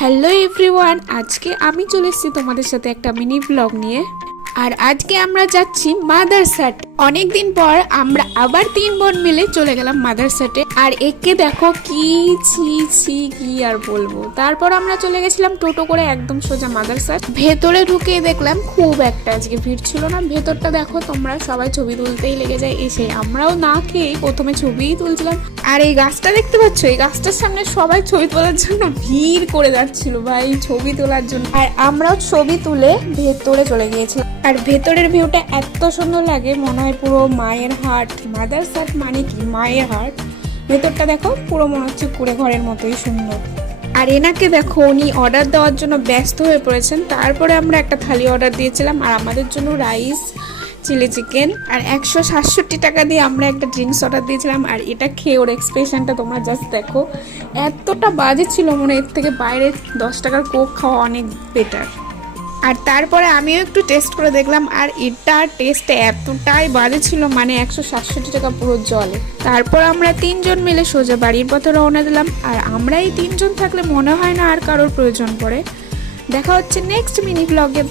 Hello everyone, আজকে আমি চলে এসেছি তোমাদের সাথে একটা মিনি ব্লগ নিয়ে। আর আজকে আমরা যাচ্ছি মাদারসাট। অনেকদিন পর আমরা আবার 3 বোন মিলে চলে গেলাম মাদারসাটে। আর একে দেখো কি কি আর বলবো। তারপর আমরা চলে গেছিলাম টোটো করে একদম সোজা মাদারসাট। ভেতরে ঢুকে দেখলাম খুব একটা আজকে ভিড় ছিল না। ভেতরটা দেখো তোমরা, সবাই ছবি তুলতেই লেগে যায় এসে। আমরাও না খেয়ে প্রথমে ছবিই তুলছিলাম। আর এই গাছটা দেখতে পাচ্ছ, এই গাছটার সামনে সবাই ছবি তোলার জন্য ভিড় করে যাচ্ছিল ভাই, ছবি তোলার জন্য। আর আমরাও ছবি তুলে ভেতরে চলে গিয়েছিলাম। আর ভেতরের ভিউটা এত সুন্দর লাগে, মনে হয় পুরো মায়ের হাট। মাদারসাট মানে কি মায়ের হাট। ভেতরটা দেখো পুরো মনে হচ্ছে কুড়ে ঘরের মতোই সুন্দর। আর এনাকে দেখো, উনি অর্ডার দেওয়ার জন্য ব্যস্ত হয়ে পড়েছেন। তারপরে আমরা একটা থালি অর্ডার দিয়েছিলাম, আর আমাদের জন্য রাইস, চিলি চিকেন আর 167 টাকা দিয়ে আমরা একটা ড্রিঙ্কস অর্ডার দিয়েছিলাম। আর এটা খেয়ে ওর এক্সপ্রেশনটা তোমরা জাস্ট দেখো, এতটা বাজে ছিল, মনে এর থেকে বাইরে 10 টাকার কোক খাওয়া অনেক বেটার। আর তারপরে আমিও একটু টেস্ট করে দেখলাম, আর এটার টেস্ট এতটাই বাজে ছিল, মানে 167 টাকা পুরো জলে। তারপর আমরা 3 জন মিলে সোজা বাড়ির পথে রওনা দিলাম। আর আমরা এই 3 জন থাকলে মনে হয় না আর কারোর প্রয়োজন পড়ে। দেখা হচ্ছে নেক্সট মিনি ব্লগে।